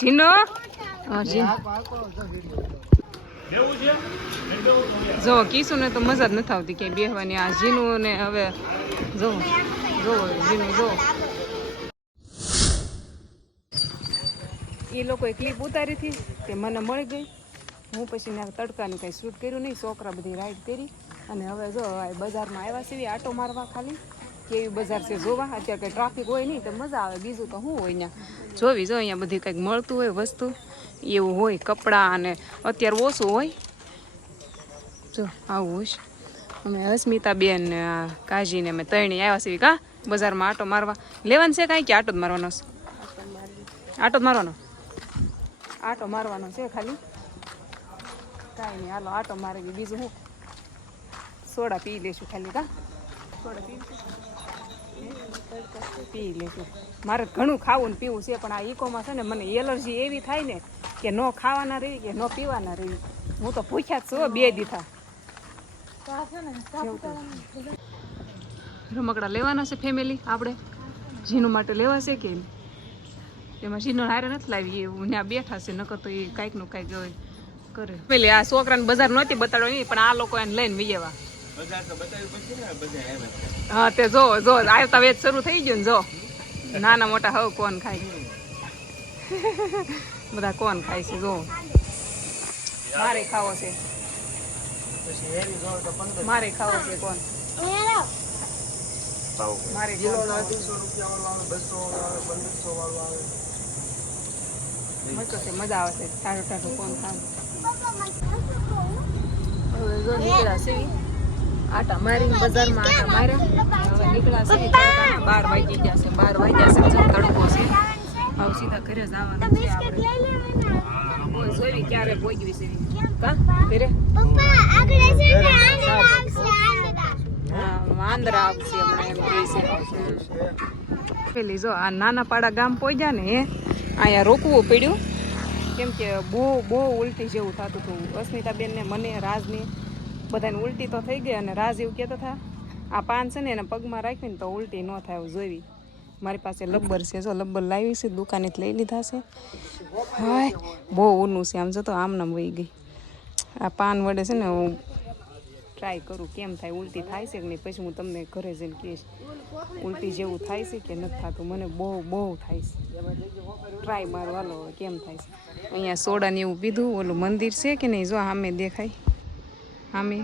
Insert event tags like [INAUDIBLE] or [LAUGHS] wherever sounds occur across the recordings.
જીનો? જો. કીસું ને તો મજા જ નથી આવતી ક્યાંય બેહવાની. આ જીનું ને હવે જો જો જીનું જો. એ લોકોએ ક્લિપ ઉતારી હતી તે મને મળી ગઈ. હું પછી ને તડકાનું કંઈ શૂટ કર્યું નહીં છોકરા બધી રાઈડ કરી. અને હવે જો બજારમાં આવ્યા સિવાય આટો મારવા ખાલી. કેવી બજાર છે જોવા. અત્યારે કંઈ ટ્રાફિક હોય નહીં તો મજા આવે. બીજું તો શું હોય અહીંયા? જોવી જો અહીંયા બધી કંઈક મળતું હોય વસ્તુ. એવું હોય કપડાં અને અત્યારે ઓછું હોય. જો, આવું છે. અમે અસ્મિતાબેન કાજીને અમે ત્રણેય આવ્યા છીએ. કા? બજારમાં આટો મારવા. લેવાનું છે કાંઈ કે આટો જ મારવાનો છે? આટો જ મારવાનો? આટો મારવાનો છે ખાલી? કાંઈ નહીં, હાલો, આટો મારે બીજું હું સોડા પી લેશું ખાલી, કા? સોડા પી પી લેશું મારે ઘણું ખાવું ને પીવું છે, પણ આ ઈકોમાં છે ને મને એલર્જી એવી થાય ને કે ન ખાવાના રહી, કે ન પીવાના રહી. હું તો ભૂખ્યા જ છું, બે દીથા રમકડા લેવાના છે ફેમિલી આપણે? જીનું માટે લેવા છે કે એમાં? જીનો હારે નથી લાવી એવું ત્યાં બેઠા છે, નકર તો એ કાંઈકનું કાંઈક કરે. પેલી આ છોકરાને બજાર નહોતી બતાડો નહીં પણ આ લોકો એને લઈને વિયેવા હા તે જો જો આવતા વેચ શરૂ થઈ ગયું ને જો. [LAUGHS] નાના મોટા હવ કોણ ખાય? [LAUGHS] બધા કોણ ખાય છે જો. મારે ખાવો છે. મારે ખાવો છે કોણ? મારે મજા આવે છે. ટાઢું ટાઢું કોણ ખાવું? હવે જો નીકળ્યા સીવી આટા મારી બજારમાં આટા માર્યા. નીકળ્યા છે બાર વાગી ગયા છે બાર વાગ્યા છે જો તડકો છે. હવે સીધા ઘરે જવાનું છે આપણે. બોલ જોઈ ક્યારે ભોગવી છે? કા? ઘરે? હા, વાંદરા આવશે હમણાં એમ છે. પેલી જો આ નાના પાડા ગામ પહોંચ્યા ને એ અહીંયા રોકવું પડ્યું. કેમ કે બહુ બહુ ઉલટી જેવું થતું હતું. અસ્મિતાબેનને મને રાજને બધાને ઉલટી તો થઈ ગઈ અને રાજ એવું કહેતા હતા, આ પાન છે ને એના પગમાં રાખીને તો ઉલટી ન થાય એવું જોઈ મારી પાસે લબ્બર છે, જો લબ્બર લાવી છે દુકાનેથી લઈ લીધા છે. હાય, બહુ ઊનું છે, આમ જતો આમ નામ વહી ગઈ. આ પાન વડે છે ને હું ટ્રાય કરું, કેમ થાય, ઉલટી થાય છે કે નહીં? પછી હું તમને ઘરે જઈને કહીશ, ઉલટી જેવું થાય છે કે નથી થતું? મને બહુ બહુ થાય છે. ટ્રાય મારો, હાલો કેમ થાય છે? અહીંયા સોડાને એવું પીધું ઓલું મંદિર છે કે નહીં? જો સામે દેખાય. સામે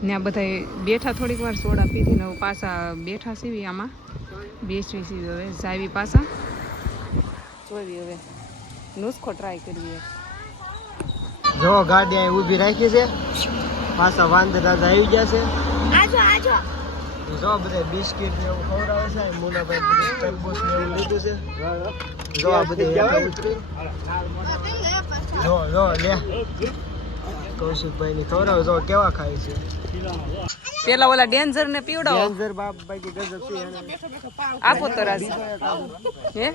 ત્યાં બધા બેઠા થોડીક વાર સોડા પીધીને પાછા બેઠા સીવી આમાં. બેસવી સીવી હવે જાવી પાછા. જોવી હવે. નુસ્ખો ટ્રાય કરીએ જો ગાડી અહીં ઊભી રાખી છે. પાછા વાંદરા આવી ગયા છે. જો બધા બિસ્કિટ ને એવું ખવડાવે છે મુલાભાઈ બધું તરબૂચ ને એવું લીધું છે. જો આ બધે ઉતરી. જો જો લે કૌશિકભાઈ ની ખવડાવે જો કેવા ખાય છે? પેલા ઓલા ડેન્જર ને પીવડાવો. ડેન્જર બાપ બાકી ગજબ છે આપો તો હે?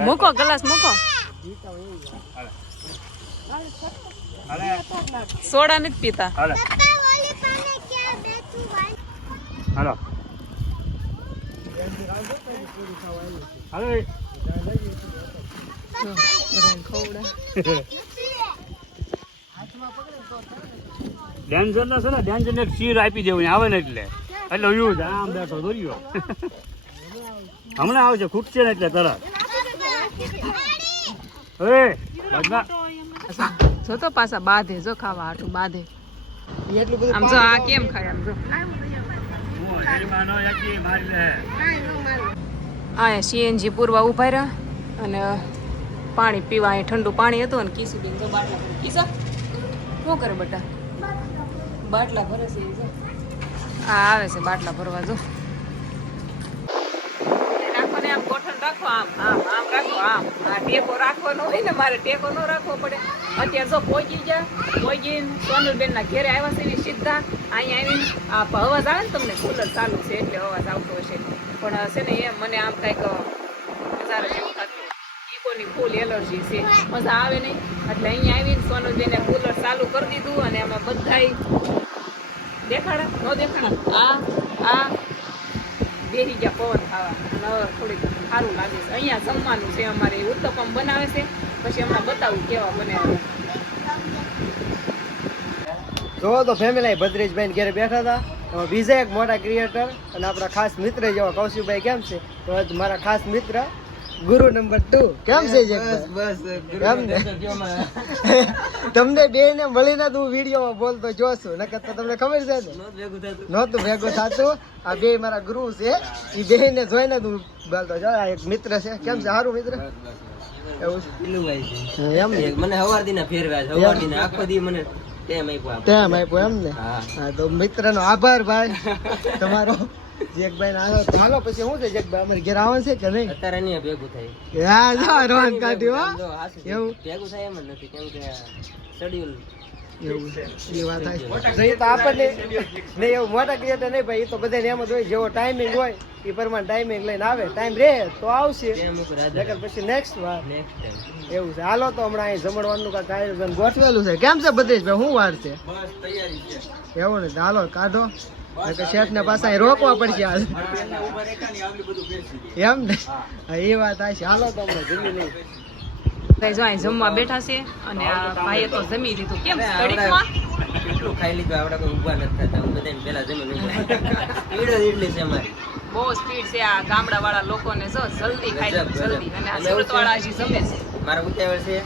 મૂકો ગ્લાસ મૂકો. સોડા નથી પીતા. હાલો. હાલો. ડેન્જર ના છે ને ડેન્જર ને ચીર આપી દેવું આવે ને એટલે. એટલે હું આમ બેઠો દોર્યો હમણાં આવશે ખૂટશે ને એટલે તરત. એ જો તો પાછા બાંધે જો ખાવા હાટું બાંધે. આમ જો આ કેમ ખાય આમ જો. આ સીએનજી પૂરવા ઊભા રહ્યા અને પાણી પીવા અહીં ઠંડુ પાણી હતું અને કીસુ બેન જો બાટલા ભરે. કીસા? શું કરે બટા? બાટલા ભરે છે હા આવે છે બાટલા ભરવા જો. આમ ગોઠણ રાખો, આમ આમ આમ રાખો, આમ. આ ટેકો રાખવાનો હોય ને, મારે ટેકો ન રાખવો પડે. અત્યારે જો પહોંચી ગયા પહોંચીને સોનલબેન ના આવ્યા છે એવી સીધા. અહીંયા આવીને આ અવાજ આવે ને તમને, કુલર ચાલુ છે એટલે અવાજ આવતો હશે. પણ છે ને એ મને આમ કંઈક નજારો જેવું ફૂલ એલર્જી છે. મજા આવે નહીં. એટલે અહીંયા આવીને સોનલબેને કુલર ચાલુ કરી દીધું અને અમે બધાય દેખાડા? ન દેખાડા? આ આ બેસી ગયા પવન ખાવા. થોડીક સારું લાગે છે. અહીંયા જમવાનું છે, અમારે ઉત્તપમ બનાવે છે. પછી હમણાં બતાવું કેવા બનાવે જો તો ફેમિલી ભદ્રેશભાઈ ઘરે બેઠા હતા. એમાં બીજા એક મોટા ક્રિએટર અને આપણા ખાસ મિત્ર જેવા કૌશિકભાઈ કેમ છે? તો મારા ખાસ મિત્ર ગુરુ નંબર ટુ કેમ છે ને [LAUGHS] તમને બે ને મળીને તું વીડિયો વિડીયોમાં બોલતો જોશું. નકર તો તમને ખબર છે ને નહોતું ભેગું થતું. આ બે મારા ગુરુ છે. એ બે ને જોઈને તું બોલતો જો આ એક મિત્ર છે. કેમ છે? સારું મિત્ર? એમ મને હવારથી ના ફેરવ્યા છે. હવારથી આખો દી મને ટેમ આપ્યો. એમ ને? હા. તો મિત્રનો આભાર ભાઈ. તમારો [LAUGHS] જેકભાઈ ના આવ્યો. પછી શું છે? જેકભાઈ અમારે ઘેર આવવાનું છે કે નહીં? અત્યારે નહીં ભેગું થાય. હા જો રોહન કાઢ્યું. એવું. ભેગું થાય એમ જ નથી કેમ કે શેડ્યુલ એવું છે. એ વાત થાય તો નહીં એવું મોટા ક્રિએટર નહીં ભાઈ એ તો બધાને એમ જ હોય જેવો ટાઈમિંગ હોય એ પ્રમાણે ટાઈમિંગ લઈને આવે. ટાઈમ રે તો આવશે. ટેમ ઉપર નકર પછી નેક્સ્ટ વાર. એવું છે. હાલો તો હમણાં અહીં જમણવાનું કાંઈક આયોજન ગોઠવેલું છે. કેમ છે બધે શું વાર છે? બસ તૈયારી છે. એવું ને હાલો કાઢો. શેઠ ને પાછા રોકવા પડશે આજ એમ ને? એ વાત આ હાલો તમને જમી નહીં જો અહીં જમવા બેઠા છે અને આ ભાઈએ તો જમી લીધું. કેમ ઘડીકમાં? કેટલું ખાઈ લીધું? આપણે કોઈ ઊભા નથી થતા. હું બધાને પહેલા જમી લઉં એટલી છે અમારી. બહુ સ્પીડ છે આ ગામડા વાળા લોકોને જો જલ્દી ખાઈ જલ્દી. અને આ સુરત વાળા હજી જમે છે. મારા ઉતાવળ છે.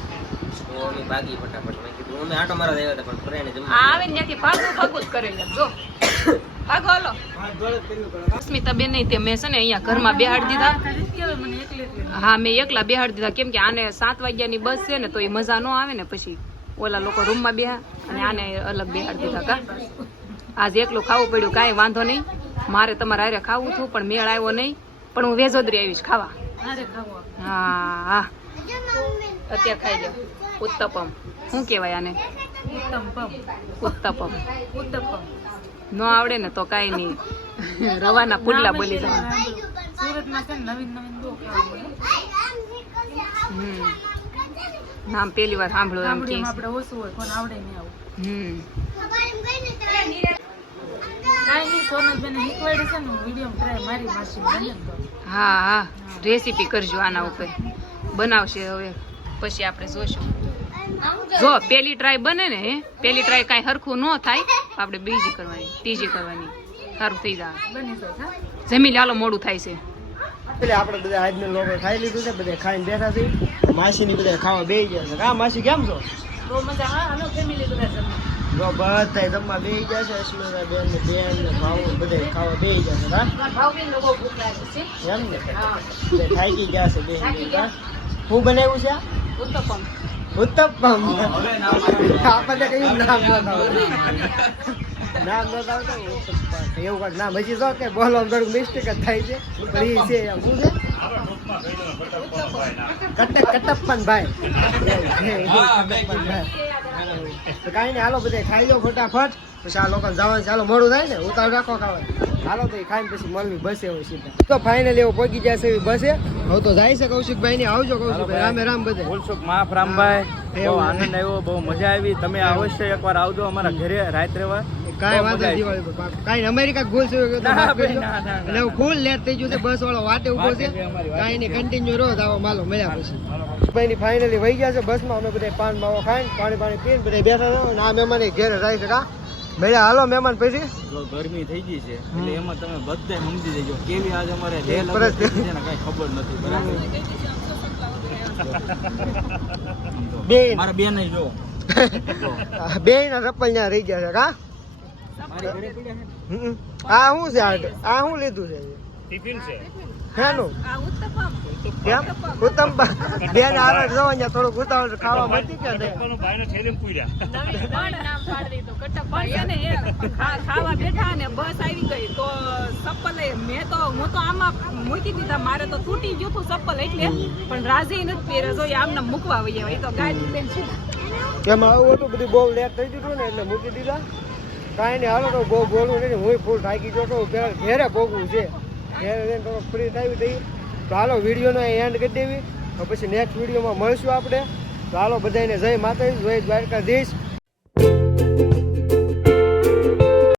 તો અમે ભાગી ફટાફટ. મેં કીધું અમે આટો મારા હતા પણ જમવા આવે ને ત્યાંથી ભાગવું ભાગવું જ કરે જો. ભાગો હાલો. નહીં તે મેં છે ને અહીંયા ઘરમાં બેહાડી દીધા. હા, મેં એકલા બેહાડી દીધા. કેમ આને સાત વાગ્યાની બસ છે ને તો એ મજા ન આવે ને પછી ઓલા લોકો રૂમમાં બેહા અને આને અલગ બેહાડી દીધા કા. આજ એકલું ખાવું પડ્યું, કાંઈ વાંધો નહીં. મારે તમારે હારે ખાવું હતું, પણ મેળ આવ્યો નહીં. પણ હું વેજોદરી આવીશ, ખાવા. હા હા. અત્યારે ખાઈ લો ઉત્તપમ. શું કહેવાય આને? ઉત્તપમ. ન આવડે ને તો કાંઈ નહીં. રવાના પુડલા બોલી જાય હમ. નામ પહેલી વાર સાંભળ્યું એમ કે. હમ. હા હા. રેસીપી કરજો આના ઉપર. બનાવશે હવે. પછી આપણે જોશું. જો પેલી ટ્રાય બને ને પેલી ટ્રાય કાંઈ હરખું ન થાય આપણે બીજી કરવાની ત્રીજી કરવાની. સારું થઈ જાય. જમી લાલો મોડું થાય છે. એટલે આપણે બધા આજના લોકો ખાઈ લીધું છે બધા ખાઈને બેઠા છે. માસી ની બધા ખાવા બેસી ગયા છે. હા માસી કેમ છો? બધા જમવા. બેસી ગયા છે. અશ્મિતા બેન ને બેન ને ભાવ બધા ખાવા બેસી ગયા છે હા? એમ ને થાકી ગયા છે બેસી ગયા હું બનાવ્યું છે આ? ઉત્તપમ. ઉત્તપમ. આપણને કયું નામ ન નામ ન એવું કાંઈક નામ હજી તો કે બોલો થોડુંક મિસ્ટેક જ થાય છે. પણ એ છે એમ શું છે? કટક કટપ્પન ભાઈ. તો કાંઈ નહીં હાલો બધા ખાઈ લો ફટાફટ. પછી આ લોકોને જવાનું ચાલો મોડું થાય ને ઉતાર રાખો ખાવા હાલો તો એ ખાઈને પછી મળવી બસે હોય સીધા. તો ફાઇનલી એવું પહોંચી જશે એવી બસે. હવે તો જાય છે કૌશિકભાઈ ની આવજો કૌશિકભાઈ રામે રામ બધે. ફૂલસુખ માફ રામભાઈ. બહુ આનંદ આવ્યો બહુ મજા આવી. તમે અવશ્ય એકવાર આવજો અમારા ઘરે રાત રહેવા. કાંઈ વાંધો દિવાળી કાંઈ અમેરિકા. અને હું ફૂલ લેટ થઈ ગયું છે બસ વાળો વાટે ઊભો છે. છે કાંઈ નહીં કન્ટિન્યુ તો આવો માલો મળ્યા પછી. ભાઈ ફાઇનલી વહી ગયા છે બસમાં. અમે બધા પાન માવો ખાઈને પાણી પાણી પીને બધા બેઠા છે અને આ મહેમાન ઘેરે જાય છે કા મળ્યા હાલો મહેમાન પછી? ગરમી થઈ ગઈ છે એટલે એમાં તમે બધે સમજી જજો કેવી આજ અમારે જે ગઈ છે. ને કઈ ખબર નથી બરાબર? બે મારા બેન જો [LAUGHS] બે ના રપ્પલ ત્યાં રહી ગયા છે કા? આ શું છે આ? આ શું લીધું છે? ટિફિન છે. કેમ? ઉત્તમ બેન આવે જો અહીંયા થોડુંક ઉતાવળ ખાવા મળતી કે નહીં ભાઈને ઠેરીને પૂર્યા. [LAUGHS] પણ નામ પાડી દીધું કટપ્પા છે ને એ ખા- ખાવા બેઠા ને બસ આવી ગઈ. તો ચપ્પલ એ- મેં તો હું તો આમાં મૂકી દીધા. મારે તો તૂટી ગયું હતું ચપ્પલ એટલે. પણ રાજી નથી પહેરે જો એ આમને મૂકવા વઈએ એ તો ગાડી બેન છે. એમાં આવું હતું બધું બહુ લેટ થઈ ગયું ને એટલે મૂકી દીધા. કાંઈ નહીં હાલો તો બહુ બોલવું નહીં હું ફૂલ થાકી ગયો તો પેલા ઘેરે ભોગવું છે. ઘેરે જઈને ફ્રી થઈ થઈ તો હાલો વિડીયોનો એન્ડ કરી દેવી. પછી નેક્સ્ટ વિડીયોમાં મળશું આપણે. તો હાલો બધાને જય માતાજી, જય દ્વારકાધીશ.